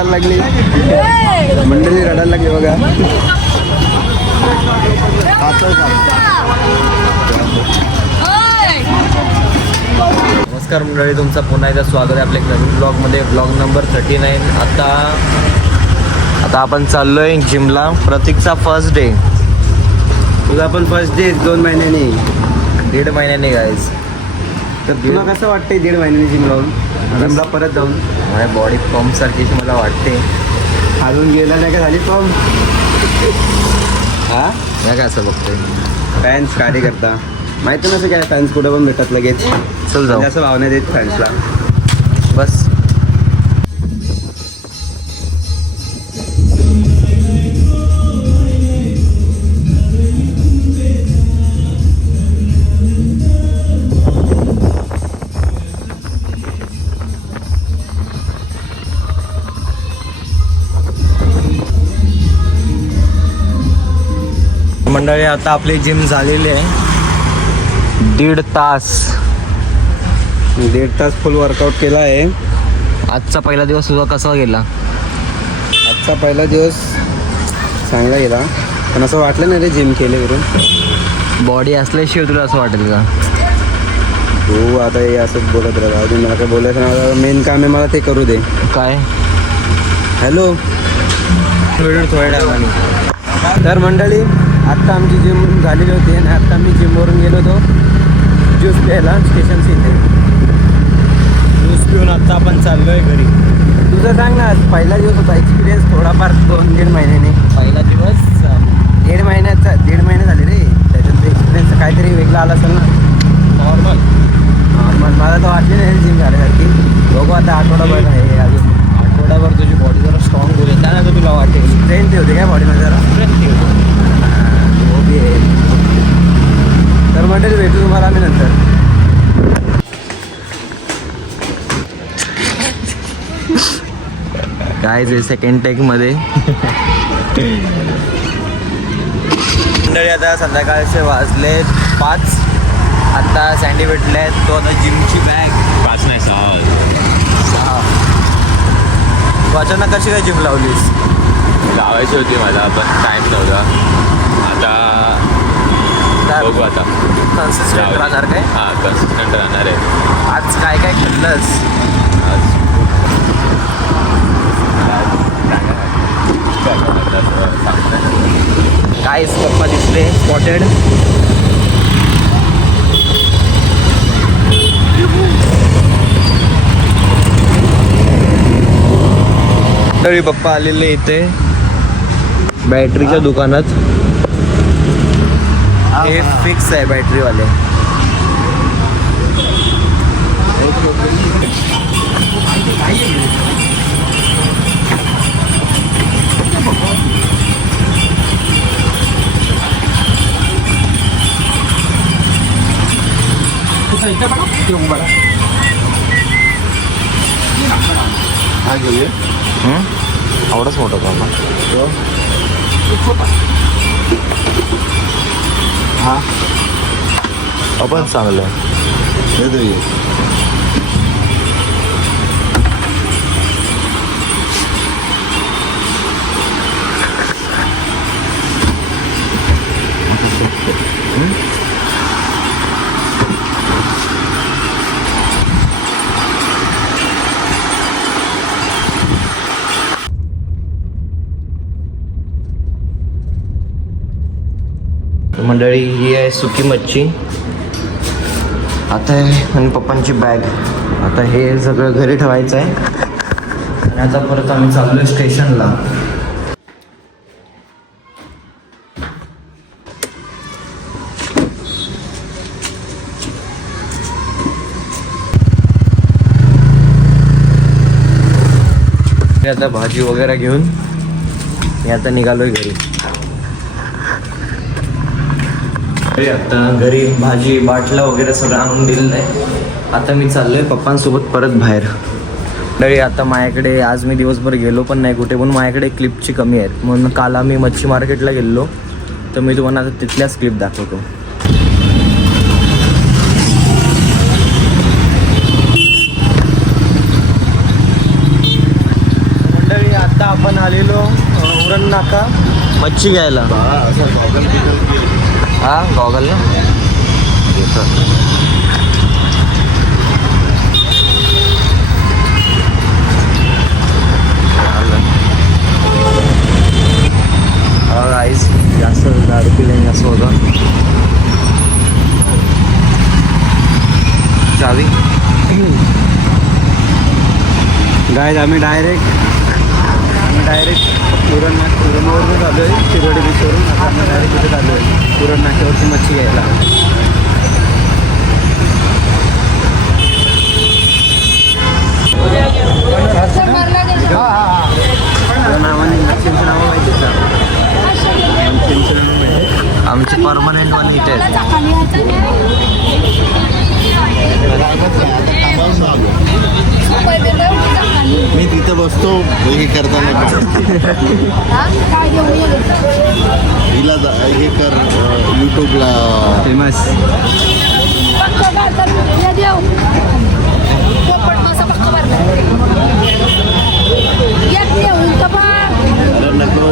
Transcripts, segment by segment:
रडायला लागली, मंडळी रडायला लागली बघा. नमस्कार मंडळी, तुमचं पुन्हा एकदा स्वागत आहे आपल्या नवीन ब्लॉगमध्ये. Blog number 39. आता आपण चाललोय जिमला. प्रतीकचा फर्स्ट डे. तुझा पण फर्स्ट डे 2 महिन्यांनी, 1.5 महिन्याने गाईज. तर तुला कसं वाटतंय 1.5 महिन्यांनी जिम लावून, जिमला परत जाऊन? माझ्या बॉडी पंप सारखी मला वाटते. अजून गेला नाही का झाली पंप? हा नाही काय असं बघतोय. फॅन्स कार्य करता माहिती नसं काय, फॅन्स कुठं पण भेटत लगेच. चल जाऊ. असं भावना देत फॅन्सला बस. मंडळी आता आपली जिम झालेली आहे. 1.5 तास 1.5 तास फुल वर्कआउट केला आहे. आजचा पहिला दिवस तुझा कसा गेला? आजचा पहिला दिवस चांगला गेला, पण असं वाटलं नाही रे जिम केल्यावरून. बॉडी असल्याशिवाय तुला असं वाटेल का? तू आता हे असंच बोलत राहा. अजून मला काय बोलायचं नाही. मेन काम आहे, मला ते करू दे. काय? हॅलो, थोड्या तर मंडळी आत्ता आमची जिम झालेली होती आणि आत्ता मी जिमवरून गेलो होतो ज्यूस प्यायला स्टेशन इथे. ज्यूस पिऊन आता आपण चाललो आहे घरी. तुझं सांग ना, पहिला दिवस होता एक्सपिरियन्स थोडाफार 2-1.5 महिन्याने. पहिला दिवस 1.5 महिने झाले रे. त्याच्यात एक्सपिरियन्स काहीतरी वेगळा आला असेल ना. नॉर्मल. पण मला तर वाटली नाही जिम झाल्यासारखी. बघू आता आठवडाभर आहे अजून. आठवड्याभर तुझी बॉडी जरा स्ट्रॉंग होईल, त्यानंतर तुला वाटेल. स्ट्रेंथ होते काय बॉडीमध्ये जरा. ओके, तर मंडळी भेटू तुम्हाला आम्ही नंतर. काय जे सेकंड टेक मध्ये. मंडळी आता संध्याकाळचे वाजले 5. आता सँडी भेटले आहेत. तो आता जिमची बॅग 5 नाही 6. 6. तू अचानक कशी काय जिम लावलीस? लावायची होती मला, पण टाईम नव्हता. आता बघू. आता कन्सिस्टंट राहणार काय? हां, कन्सिस्टंट राहणार आहे. आज काय काय खाल्लंस? आज काय पप्पा दिसले स्पॉटेड? तरी पप्पा आलेले इथे बॅटरीच्या दुकानात. हे फिक्स आहे बॅटरीवाले. हा घेऊया. आवडच मोठं बाबा. हा आपण चांगलं आहे. मंडळी ही आहे सुकी मच्छी. आता आहे आणि पप्पांची बॅग. आता हे सगळं घरी ठेवायचं आहे आणि आता परत आम्ही चाललो स्टेशनला. आता भाजी वगैरे घेऊन मी आता निघालोय घरी. आता घरी भाजी बाटला वगैरे सगळं आणून दिलेलं आहे. आता मी चाललोय पप्पांसोबत परत बाहेर. तरी आता माझ्याकडे आज मी दिवसभर गेलो पण नाही कुठे, पण माझ्याकडे क्लिपची कमी आहेत म्हणून काल आम्ही मच्छी मार्केटला गेलो तर मी तुम्हाला आता तिथल्याच क्लिप दाखवतो. मंडळी काका मच्छी घ्यायला. हा गॉगल ना गाइस जास्त दारू पिल्याने असं होतं. चावी गायज आम्ही डायरेक्ट पुरणवरून आलो आहे. शिरोडी बीचवरून आता आम्ही डायरेक्ट इथे आलो आहे पुरण नाक्यावरची मच्छी घ्यायला. नावाने मच्छींचं नावं माहिती का? मच्छींचं नाव माहिती. आमची परमनंट वाली इथे आहे. मी तिथे बसतो हे करताना हिला हे कर यूट्यूबला फेमस नको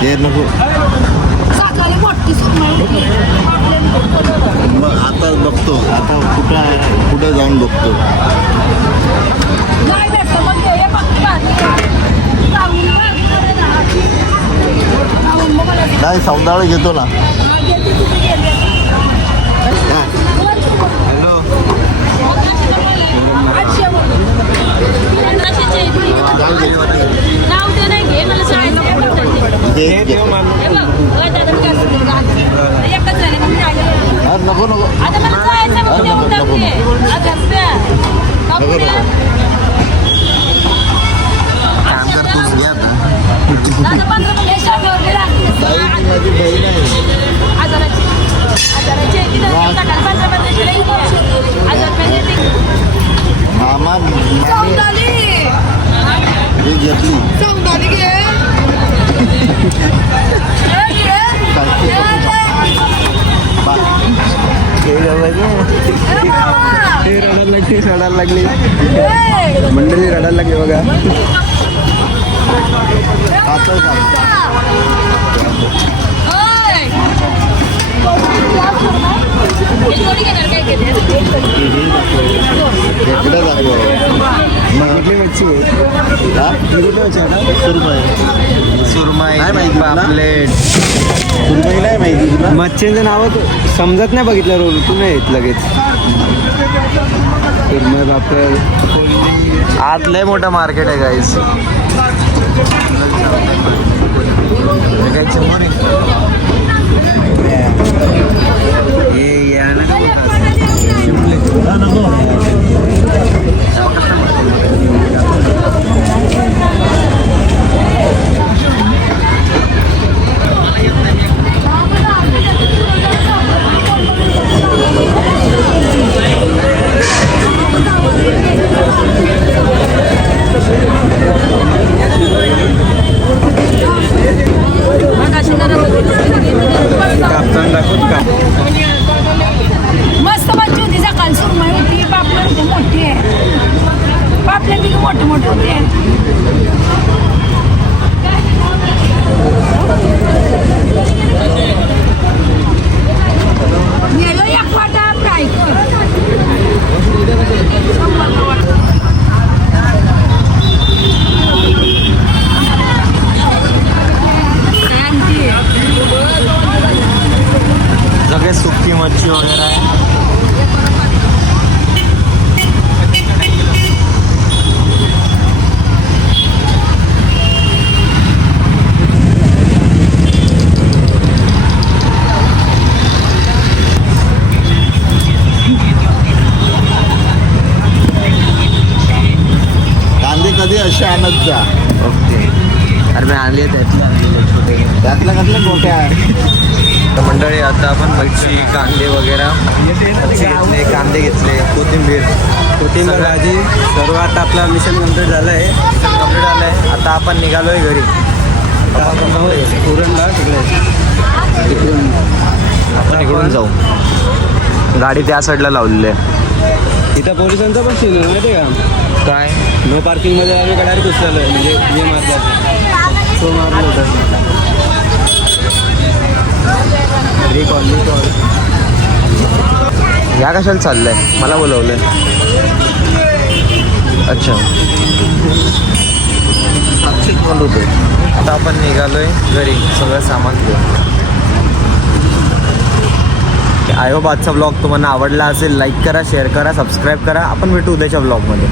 हे नको. मग आता बघतो आता कुठं जाऊन बघतो. नाही सौंदाळ घेतो ना. नको नको काम कर तूच घ्या आता. माझी बहीण आहे. मामा हे घेतली रडायला लागली मंडळी रडायला लागली बघा. सुरमई नाही माहिती तुला? पापलेट सुरमई नाही माहिती तुला? मच्छींचं नाव समजत नाही बघितलं रोल तू नाही येत लगेच. सुरमई बापर आत लय मोठं मार्केट आहे गाईस. मस्त मच्छी होती सकाळ सुरमई होती पापलेट होती मोठी आहे पापलेट बी मोठे मोठे होते नेलो एक वाटा फ्राय सगळे सुकी मच्छी वगैरे आहे. कांदे कधी असे आणत जा. ओके. अरे मी आणली आहे छोटे त्यातल्या मोठ्या. तर मंडळी आता आपण मच्छी कांदे वगैरे मच्छी घेतले कांदे घेतले कोथिंबीर भाजी सर्व आता आपला मिशन कम्प्लीट झालं आहे. कम्प्लीट झालं आहे. आता आपण निघालो आहे घरी. पुरणला तिकडे आपण इकडून जाऊ. गाडी त्या साईडला लावलेली आहे. इथं पोलिसांचा पण सीन आहे माहिती आहे का? काय नो पार्किंगमध्ये आम्ही डायरेक्ट उचललं म्हणजे हे मारतात. तो मारलं होतं रिकॉल या कशाला चाललंय? मला बोलवलंय. अच्छा, 700 कॉल होते. आता आपण निघालोय घरी सगळं सामान घेऊन. आय होप आजचा ब्लॉग तुम्हाला आवडला असेल. लाईक करा, शेअर करा, सबस्क्राईब करा. आपण भेटू उद्याच्या ब्लॉगमध्ये.